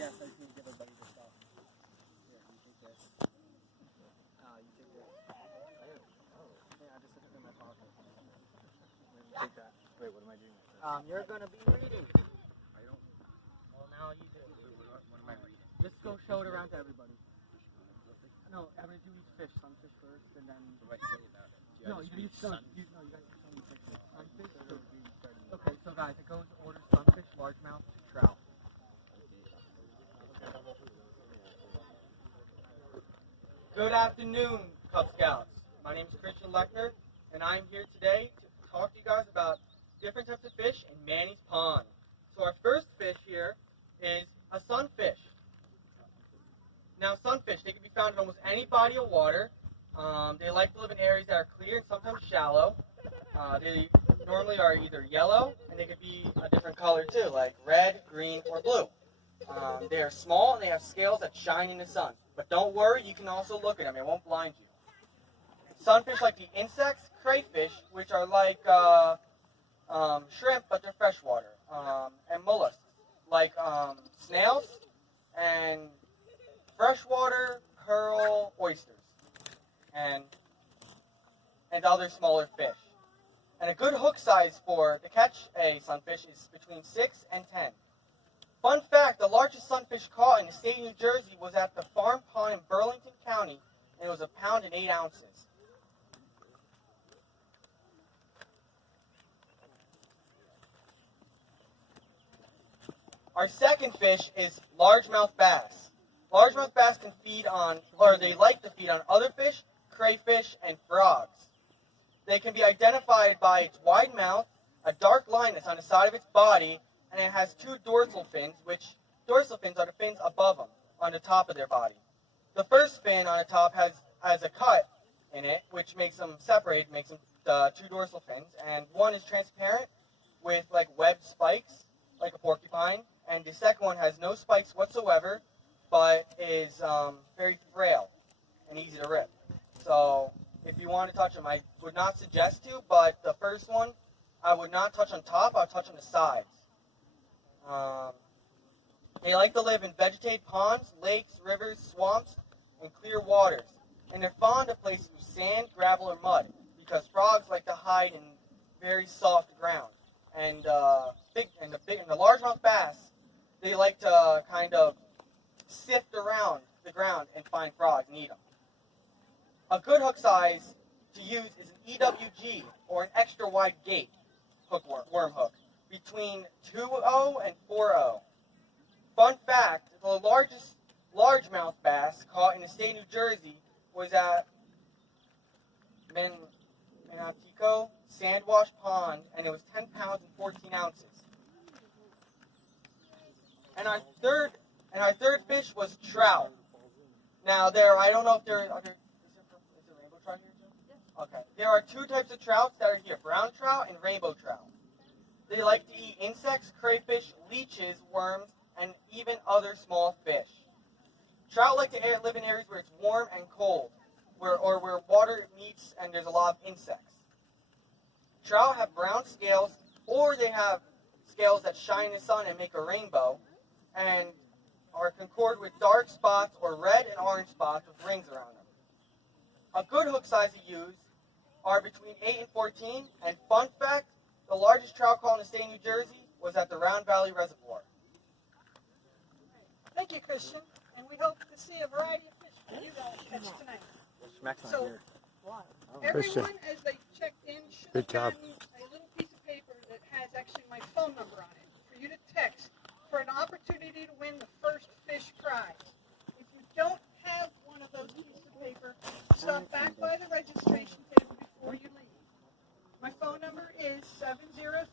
Yes, I just need to give everybody this stuff. Here, you take this. You take this. Yeah, I just took it in my pocket. Take that. Wait, what am I doing? You're gonna be reading. I don't. Well, now you do. What am I reading? Just go show it around to everybody. No, I'm gonna do each fish. Sunfish first, and then. What do I say about it? No, you need sun. You got to show me pictures. Sunfish. Okay, so guys, it goes order sunfish, largemouth, trout. Good afternoon, Cub Scouts. My name is ChristianL, and I'm here today to talk to you guys about different types of fish in Manny's pond. So our first fish here is a sunfish. Now sunfish, they can be found in almost any body of water. They like to live in areas that are clear and sometimes shallow. They normally are either yellow, and they could be a different color too, like red, green, or blue. They are small and they have scales that shine in the sun. But don't worry, you can also look at them. It won't blind you. Sunfish like the insects, crayfish, which are like shrimp, but they're freshwater, and mollusks, like snails and freshwater pearl oysters, and other smaller fish. And a good hook size to catch a sunfish is between 6 and 10. Fun fact, the largest sunfish caught in the state of New Jersey was at the Farm Pond in Burlington County, and it was 1 pound and 8 ounces. Our second fish is largemouth bass. Largemouth bass can feed on, or they like to feed on other fish, crayfish, and frogs. They can be identified by its wide mouth, a dark line that's on the side of its body, and it has 2 dorsal fins, which dorsal fins are the fins above them, on the top of their body. The first fin on the top has a cut in it, which makes them separate, makes them 2 dorsal fins, and one is transparent with like webbed spikes, like a porcupine, and the second one has no spikes whatsoever, but is very frail and easy to rip. So if you want to touch them, I would not suggest to, but the first one, I would not touch on top, I would touch on the sides. They like to live in vegetated ponds, lakes, rivers, swamps, and clear waters. And they're fond of places with sand, gravel, or mud, because frogs like to hide in very soft ground. And the largemouth bass, they like to kind of sift around the ground and find frogs and eat them. A good hook size to use is an EWG, or an extra wide gate worm hook, between 2.0 and 4.0. Fun fact, the largest largemouth bass caught in the state of New Jersey was at Manatico Sandwash Pond, and it was 10 pounds and 14 ounces. And our third fish was trout. Now I don't know if there are, is there rainbow trout here too? Okay. There are 2 types of trouts that are here, brown trout and rainbow trout. They like to eat insects, crayfish, leeches, worms, and even other small fish. Trout like to live in areas where it's warm and cold, where water meets and there's a lot of insects. Trout have brown scales, or they have scales that shine in the sun and make a rainbow, and are concord with dark spots or red and orange spots with rings around them. A good hook size to use are between 8 and 14, and fun fact, the largest trout caught in the state of New Jersey was at the Round Valley Reservoir. Thank you, Christian, and we hope to see a variety of fish for you guys catch tonight. So, everyone, as they checked in, should have gotten a little piece of paper that has actually my phone number on it for you to text for an opportunity to win the first fish prize. If you don't have one of those pieces of paper, stop back by the registration table before you leave. My phone number is 703